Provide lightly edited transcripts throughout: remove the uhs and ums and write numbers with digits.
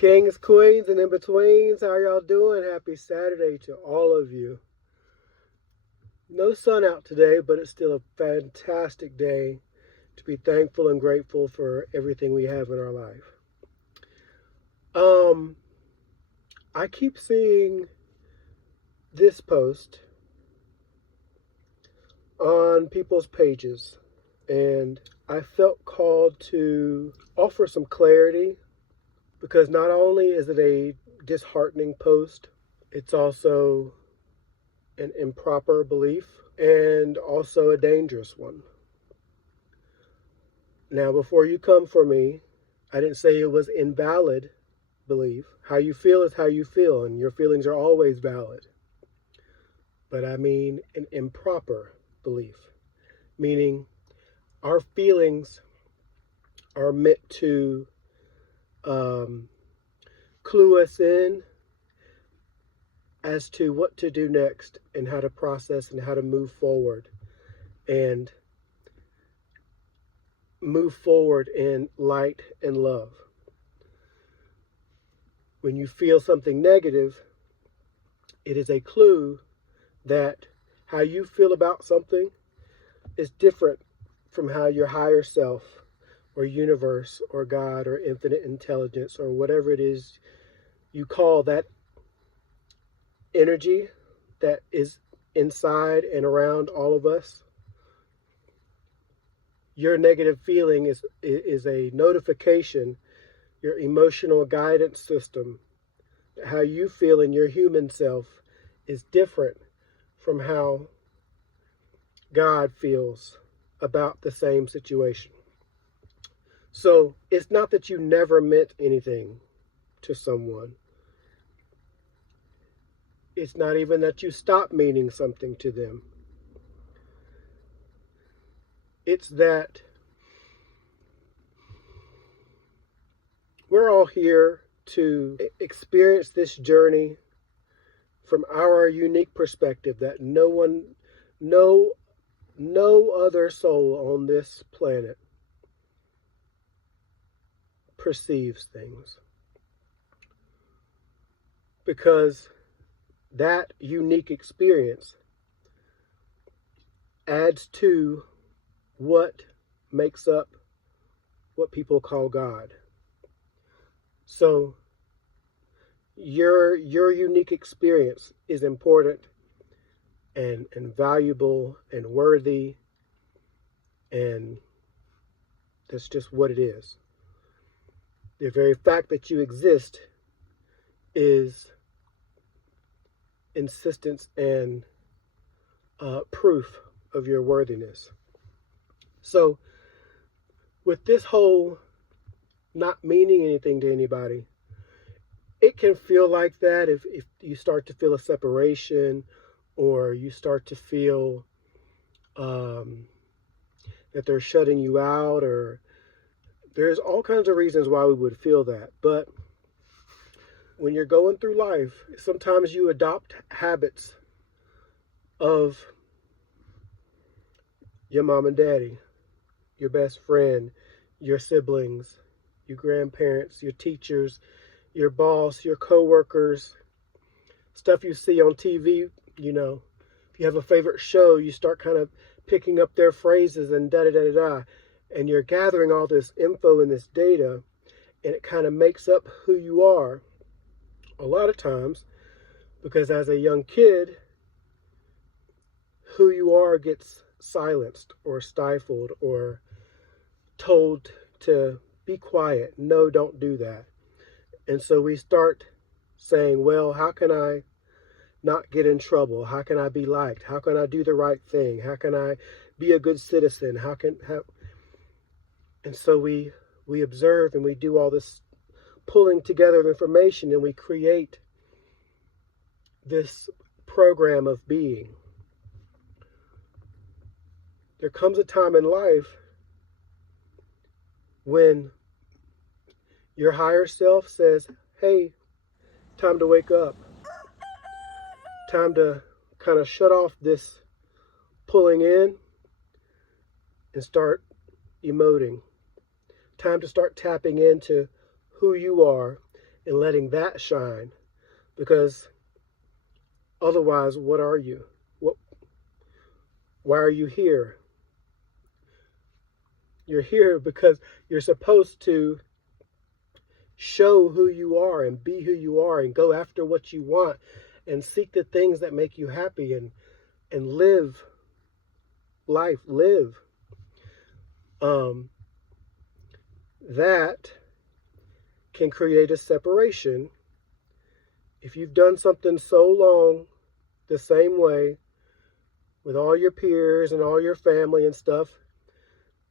Kings, queens, and in-betweens, how y'all doing? Happy Saturday to all of you. No sun out today, but it's still a fantastic day to be thankful and grateful for everything we have in our life. I keep seeing this post on people's pages, and I felt called to offer some clarity because not only is it a disheartening post, it's also an improper belief and also a dangerous one. Now, before you come for me, I didn't say it was invalid belief. How you feel is how you feel, and your feelings are always valid. But I mean an improper belief, meaning our feelings are meant to clue us in as to what to do next and how to process and how to move forward and move forward in light and love. When you feel something negative, it is a clue that how you feel about something is different from how your higher self or universe or God or infinite intelligence or whatever it is you call that energy that is inside and around all of us. Your negative feeling is a notification, your emotional guidance system. How you feel in your human self is different from how God feels about the same situation. So it's not that you never meant anything to someone. It's not even that you stopped meaning something to them. It's that we're all here to experience this journey from our unique perspective that no other soul on this planet perceives things. Because that unique experience adds to what makes up what people call God. So your unique experience is important and valuable and worthy, and that's just what it is. The very fact that you exist is insistence and proof of your worthiness. So with this whole not meaning anything to anybody, it can feel like that if you start to feel a separation or you start to feel that they're shutting you out, or there's all kinds of reasons why we would feel that. But when you're going through life, sometimes you adopt habits of your mom and daddy, your best friend, your siblings, your grandparents, your teachers, your boss, your coworkers, stuff you see on TV. If you have a favorite show, you start kind of picking up their phrases and da-da-da-da-da, and you're gathering all this info and this data, and it kind of makes up who you are a lot of times, because as a young kid, who you are gets silenced or stifled or told to be quiet. No, don't do that. And so we start saying, well, how can I not get in trouble? How can I be liked? How can I do the right thing? How can I be a good citizen? And so we observe and we do all this pulling together of information, and we create this program of being. There comes a time in life when your higher self says, hey, time to wake up. Time to kind of shut off this pulling in and start emoting. Time to start tapping into who you are and letting that shine. Because otherwise, what are you? What? Why are you here? You're here because you're supposed to show who you are and be who you are and go after what you want and seek the things that make you happy and live life, live. That can create a separation. If you've done something so long the same way with all your peers and all your family and stuff,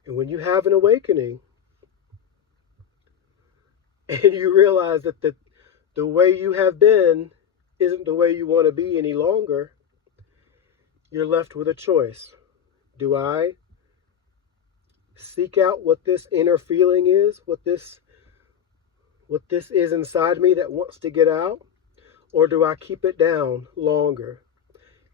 and when you have an awakening and you realize that the way you have been isn't the way you want to be any longer, you're left with a choice. Do I seek out what this inner feeling is, what this is inside me that wants to get out? Or do I keep it down longer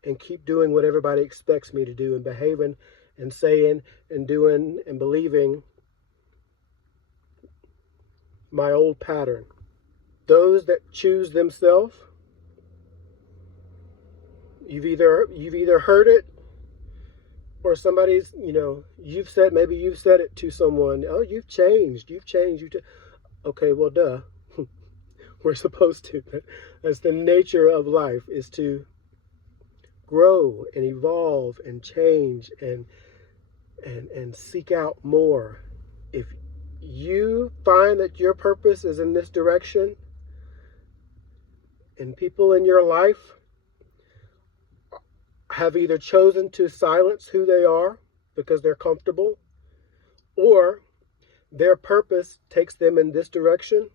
and keep doing what everybody expects me to do and behaving and saying and doing and believing my old pattern? Those that choose themselves, you've either heard it or somebody's, you've said it to someone. Oh, you've changed. Okay, well, duh. We're supposed to. That's the nature of life, is to grow and evolve and change and seek out more. If you find that your purpose is in this direction and people in your life have either chosen to silence who they are because they're comfortable, or their purpose takes them in this direction,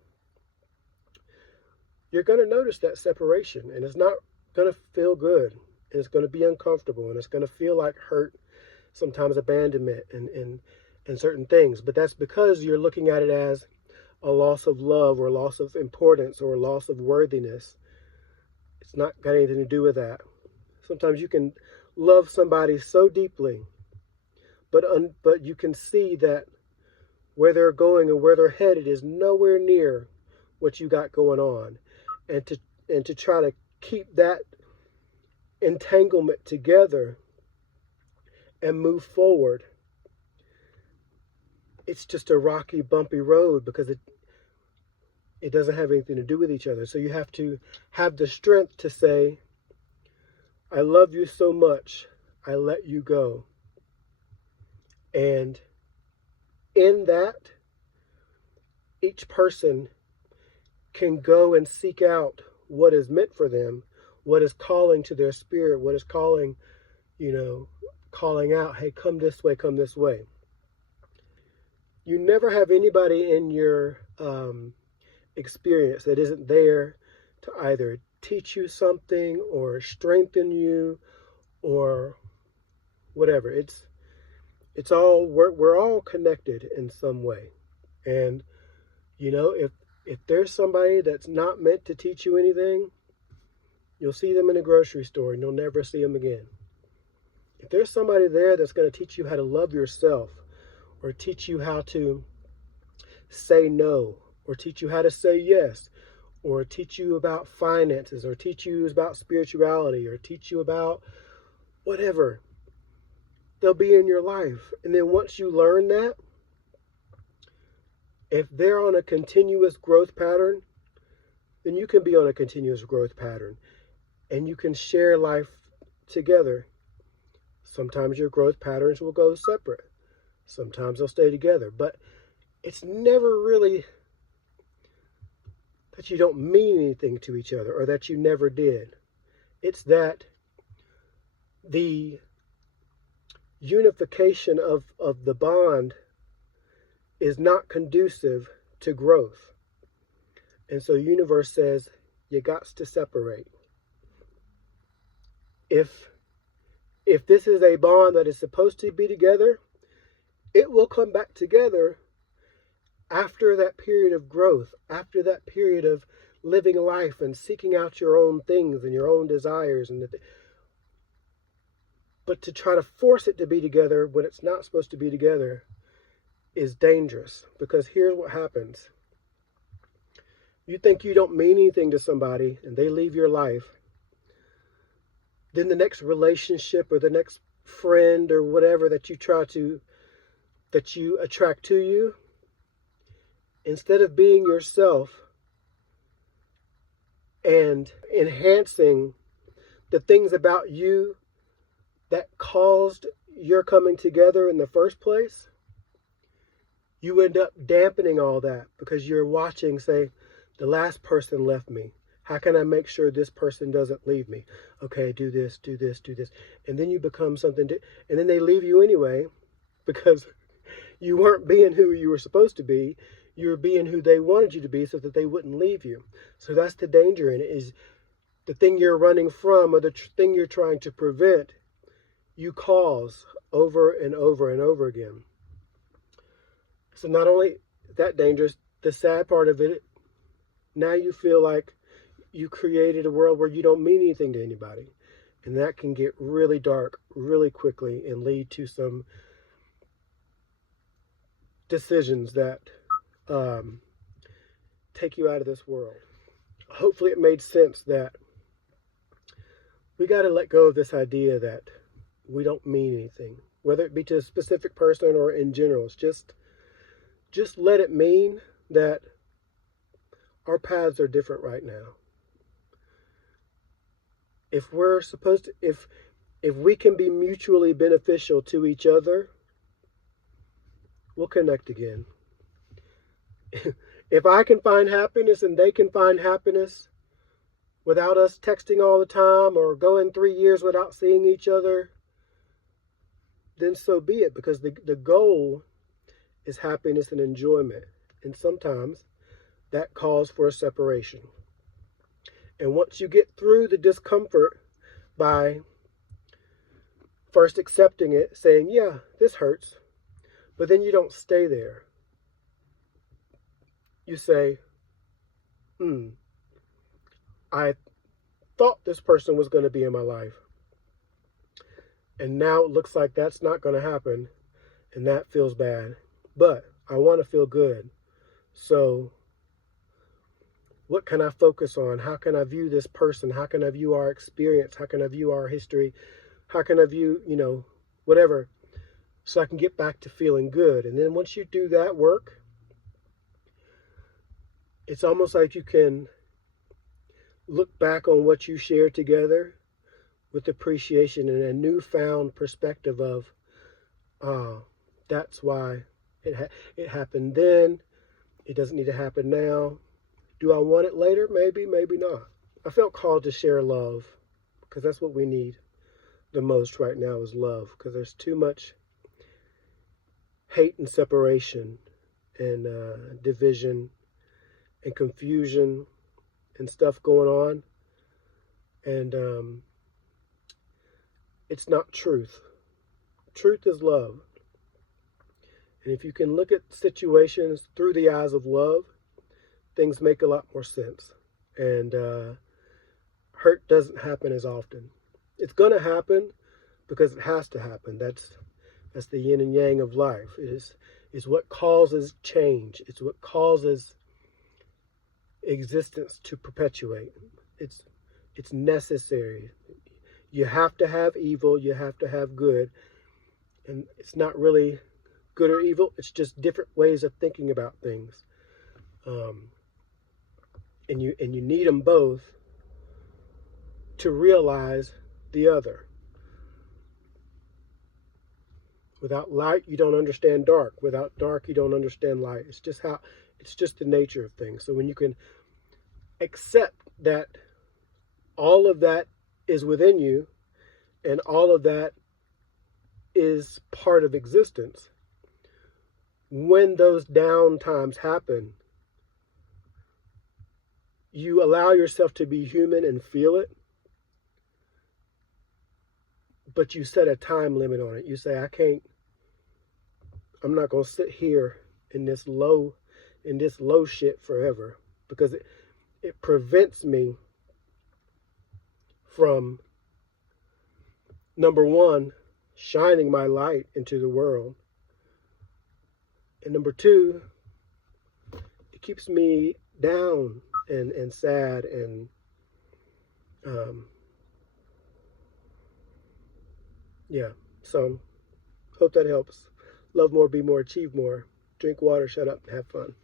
you're going to notice that separation, and it's not going to feel good, and it's going to be uncomfortable, and it's going to feel like hurt, sometimes abandonment and certain things. But that's because you're looking at it as a loss of love or a loss of importance or a loss of worthiness. It's not got anything to do with that. Sometimes you can love somebody so deeply, but you can see that where they're going and where they're headed is nowhere near what you got going on. And to try to keep that entanglement together and move forward, it's just a rocky, bumpy road because it doesn't have anything to do with each other. So you have to have the strength to say, I love you so much, I let you go. And in that, each person can go and seek out what is meant for them, what is calling to their spirit, what is calling out, hey, come this way, come this way. You never have anybody in your experience that isn't there to either teach you something or strengthen you or whatever. It's all, we're all connected in some way. And if there's somebody that's not meant to teach you anything, you'll see them in a grocery store and you'll never see them again. If there's somebody there that's going to teach you how to love yourself, or teach you how to say no, or teach you how to say yes, or teach you about finances, or teach you about spirituality, or teach you about whatever, they'll be in your life. And then once you learn that, if they're on a continuous growth pattern, then you can be on a continuous growth pattern and you can share life together. Sometimes your growth patterns will go separate. Sometimes they'll stay together. But it's never really that you don't mean anything to each other or that you never did. It's that the unification of the bond is not conducive to growth. And so universe says, you got to separate. If this is a bond that is supposed to be together, it will come back together after that period of growth, after that period of living life and seeking out your own things and your own desires. But to try to force it to be together when it's not supposed to be together is dangerous, because here's what happens. you think you don't mean anything to somebody and they leave your life, then the next relationship or the next friend or whatever that you attract to you, instead of being yourself and enhancing the things about you that caused your coming together in the first place, you end up dampening all that because you're watching, say, the last person left me. How can I make sure this person doesn't leave me? Okay, do this, do this, do this. And then you become something, and then they leave you anyway because you weren't being who you were supposed to be. You were being who they wanted you to be so that they wouldn't leave you. So that's the danger in it, is the thing you're running from or the thing you're trying to prevent, you cause over and over and over again. So not only that dangerous, the sad part of it, now you feel like you created a world where you don't mean anything to anybody. And that can get really dark really quickly and lead to some decisions that take you out of this world. Hopefully it made sense that we got to let go of this idea that we don't mean anything, whether it be to a specific person or in general. It's just let it mean that our paths are different right now. If we're supposed to, if we can be mutually beneficial to each other, we'll connect again. If I can find happiness and they can find happiness without us texting all the time or going 3 years without seeing each other, then so be it, because the goal is happiness and enjoyment. And sometimes that calls for a separation. And once you get through the discomfort by first accepting it, saying, yeah, this hurts, but then you don't stay there. You say, I thought this person was going to be in my life, and now it looks like that's not going to happen, and that feels bad. But I want to feel good. So what can I focus on? How can I view this person? How can I view our experience? How can I view our history? How can I view, whatever, so I can get back to feeling good? And then once you do that work, it's almost like you can look back on what you shared together with appreciation and a newfound perspective of, that's why it happened then. It doesn't need to happen now. Do I want it later? Maybe, maybe not. I felt called to share love because that's what we need the most right now is love, because there's too much hate and separation and division and confusion and stuff going on. And it's not truth. Truth is love. And if you can look at situations through the eyes of love, things make a lot more sense. And hurt doesn't happen as often. It's going to happen because it has to happen. That's the yin and yang of life. It is what causes change. It's what causes existence to perpetuate. It's necessary. You have to have evil. You have to have good. And it's not really good or evil. It's just different ways of thinking about things. And you need them both to realize the other. Without light, you don't understand dark. Without dark, you don't understand light. It's just the nature of things. So when you can accept that all of that is within you and all of that is part of existence, when those down times happen, you allow yourself to be human and feel it, but you set a time limit on it. You say, I'm not going to sit here in this low shit forever, because it prevents me from, number one, shining my light into the world. And number two, it keeps me down and sad, and um, yeah. So hope that helps. Love more, be more, achieve more. Drink water, shut up, and have fun.